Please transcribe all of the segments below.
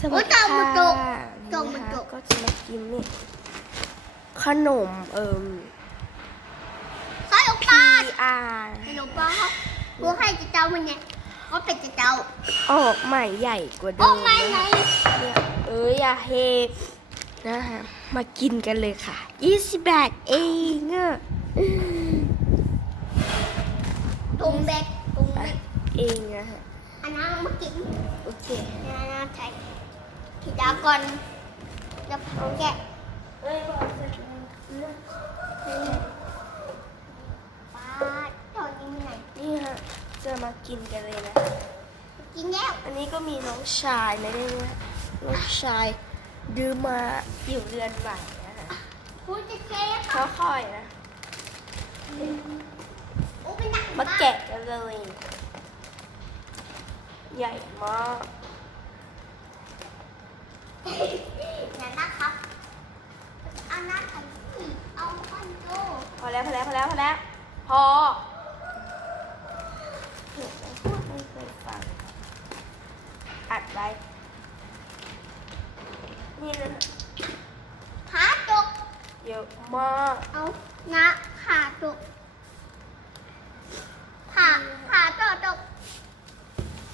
สวัสดีค่ะจงมันจบก็จะมากินนี่ขนมขนมปัง PR ขนมปังเขาบัวให้จะเจ้ามันไงเขาเป็นจะเจ้าออกใหม่ใหญ่กว่าเดิ โอ้ ม ไม่ไง เนี่ยอย่าเฮนะคะมากินกันเลยค่ะ20 บาทเองอะตรงเบ็ดเองอะฮะอันนั้นมากินโอเคอันนั้นใช่ที่ดาก่อนจะเผาแกะป้าตอนนี้มีไหน นี่ฮะจะมากินกันเลยนะ กินแล้ว อันนี้ก็มีน้องชายไม่ได้นะน้องชายดื้อมาอยู่เรือนใหม่นะคะ พูดจะเค้ก ค่อยๆนะ โอ้เป็นหนัก มาแกะกันเลยใหญ่มาก นั่นนะครับอันนั้นเอาคอนโด พอแล้วพอเห็นไหมพูดไม่เคยฟังอัดไว้นี่นะ ขาตก เยอะมาก เอางะขาตกขาตก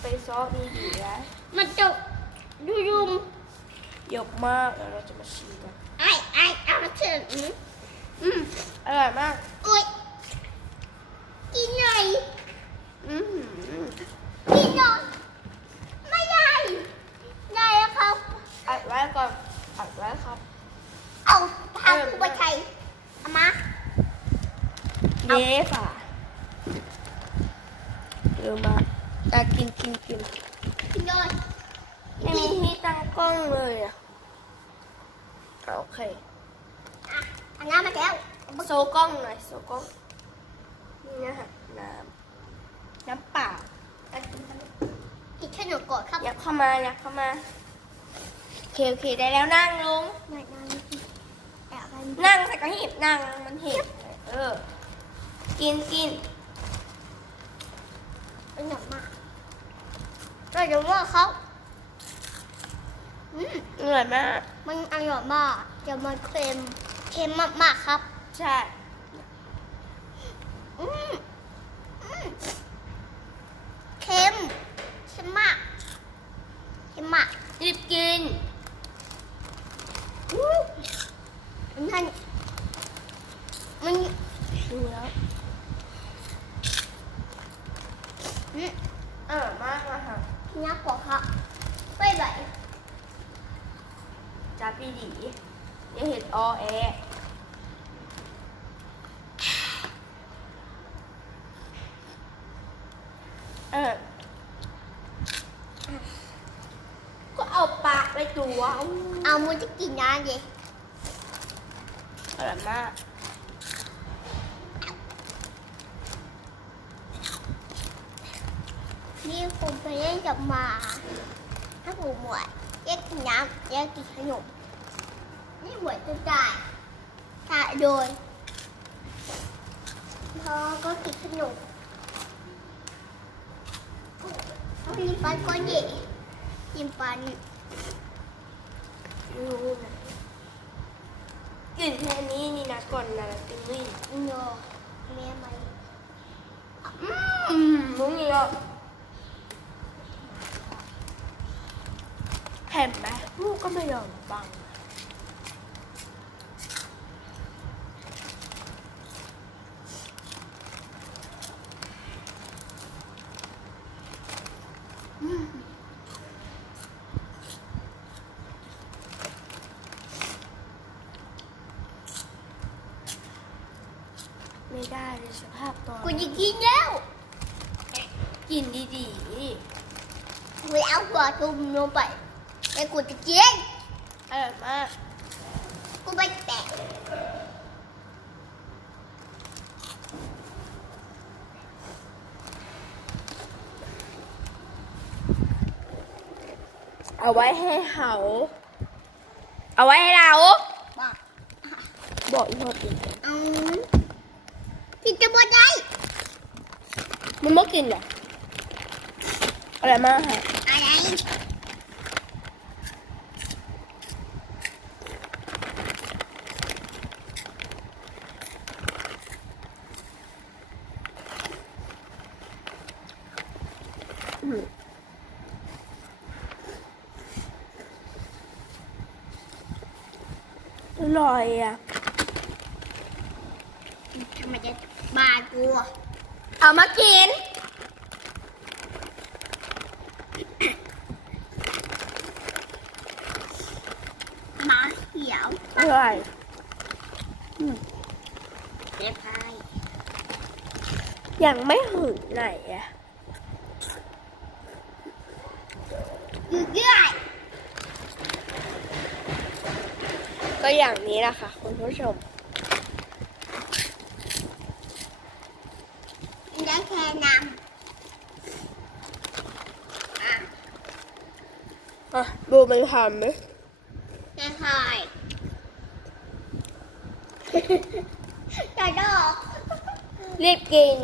ไปซ้อดีๆนะ มันตกดูยุม เยอะมากเดี๋ยวเราจะมาชิมกัน ไอ้เอาเถอะอร่อยมาก อุ้ยกินหน่อย อื้อหือ กินหน่อยไม่ได้ได้แล้วครับ อัดไว้ก่อนอัดไว้ครับ เอาทางกูไปใช้เอามา เย้ค่ะเยอะมากกิน กินหน่อย ไม่มีที่ตั้งกล้องเลยอ่ะโอเค อ่ะอันนั้นมาแล้ว โซกล้องหน่อยโซกล้องนี่นะฮะน้ำเปล่า กินขนมก่อนครับ ยับเข้ามาโอเคได้แล้วนั่งลง ไม่ได้แอบไป นั่งใส่กระหิบนั่งมันเห็นกิน เป็นหนักมากเราจะว่าเขาเหนื่อยมาก มันอร่อยมากจะมันเค็มมากๆครับ ใช่ เค็มมากรีบกิน นั่นมัน ดูแล้วอร่อยมากอะค่ะ นักกว่าครับไม่ไหว จ้าปีดีอย่าเห็นแอก็เอาปากไปตัว เอามือจะกินน้ำดิ อร่อยมาก นี่ผมไปเล่นกับหมาถ้าผมหมดแยกกินน้ำแยกกินขนมนี่หวยจะจ่ายถ่ายโดยพอก็กินขนมยิ้มปันก็เย่ยิ้มปัน รู้นะกินแค่นี้นี่นะก่อนนะติวี่ โนแม่ไหม รู้งี้อ่ะเห็นไหมลูกก็ไม่ยอมฟังไม่ได้เลยสภาพตอน กูจะกินแล้ว กินดี กูเอาหัวจุ่มลงไปแต่กูจะกิน ๆอร่อยมาก กูไปแตะ เอาไว้ให้เขาเอาไว้ให้เรา บอก บอกอีกคนอีก เอากินจะหมดได้ มันไม่กินเหรออร่อยมากค่ะ อะไร อร่อยอ่ะ ทำไมจะบาดกู เอามากิน หมาเขียว อร่อย เจ๊พาย ยังไม่ถึงไหนอ่ะ ยืดเยื้อย ก็อย่างนี้แหละค่ะคุณผู้ชม ได้แค่น้ อ่ะดูมันทำไหม ำได้คายจะดอก รีบกิน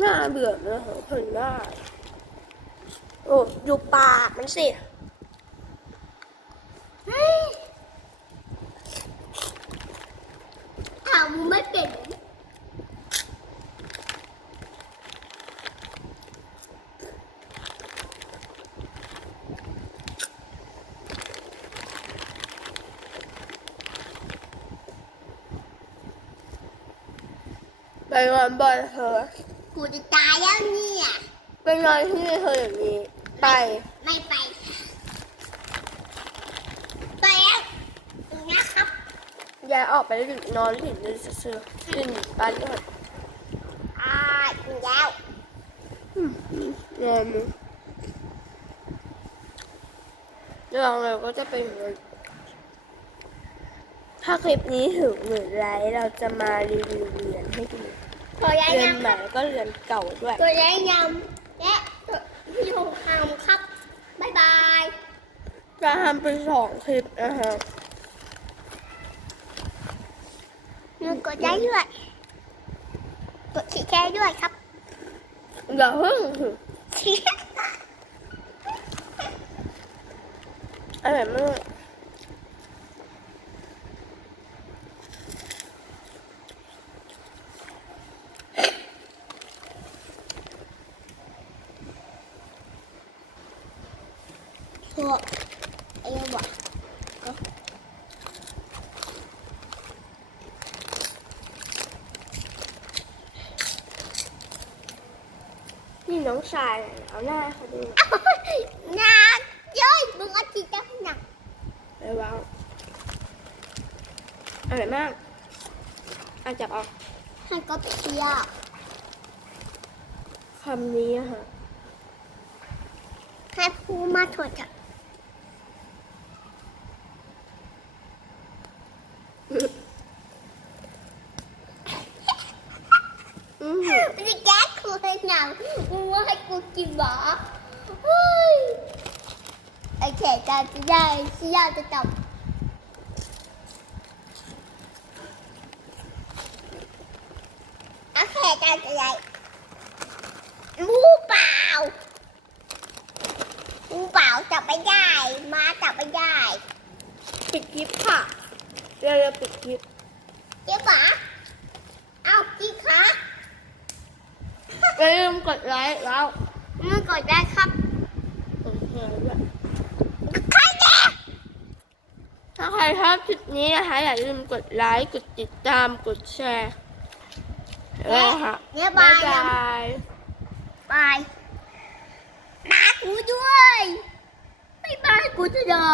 น่าเบื่อนะเหรอผลได้โอ้ดูปากมันสิ เฮ้ยถามมึงไม่เป็น ไปงานบอลเธอ กูจะตายแล้วเนี่ย ไปงานที่เธออย่างนี้ ไป ไม่ไปไปแล้วนะครับ ย้ายออกไปดึกนอนถึงจะเสือขึ้นบ้านก่อน กินแล้ว นอนมั้งเรื่องเราก็จะเป็นอย่างนั้นถ้าคลิปนี้ถึง1,000 ไลค์เราจะมารีวิวเหรียญให้ดู ตัวใหญ่ เรือน ยำ ใหม่แล้วก็เรือนเก่าด้วย ตัวใหญ่ยำและตัวพี่หงคำครับบ๊ายบาย จะทำเป็น2 คลิปนะคะ มันกดได้ด้วยกดชี้แค่ด้วยครับ อย่าเพิ่งอร่อยมาก พวกไอ้วะ นี่น้องชายเอาหน้าเขาดู หนักเย้ยมึงเอาจีจ้าหนัก ไปว้าวอร่อยมากอาจับเอา ให้ก็เพีย คำนี้อะค่ะ ให้ผู้มาถอดจาก มันจะแก้กูให้หนังมึงว่าให้กูกินหรอเฮ้ยไอ้แขกจะได้เชี่ยวจะจับไอ้แขกจะได้มูเปล่ามูเปล่าจับไม่ได้มาจับไม่ได้ ปิดคลิปค่ะเร็วๆปิดคลิป เจ๊ป๋าเอาจีขา อย่าลืมกดไลค์แล้ว มึงกดได้ครับ กดแชร์ด้วย ใครเนี่ย ถ้าใครชอบคลิปนี้นะคะอย่าลืมกดไลค์กดติดตามกดแชร์แล้วค่ะ เนี่ย บ๊า บาย ย บาย บายมากูด้วยบ๊ายบายกูจะรอ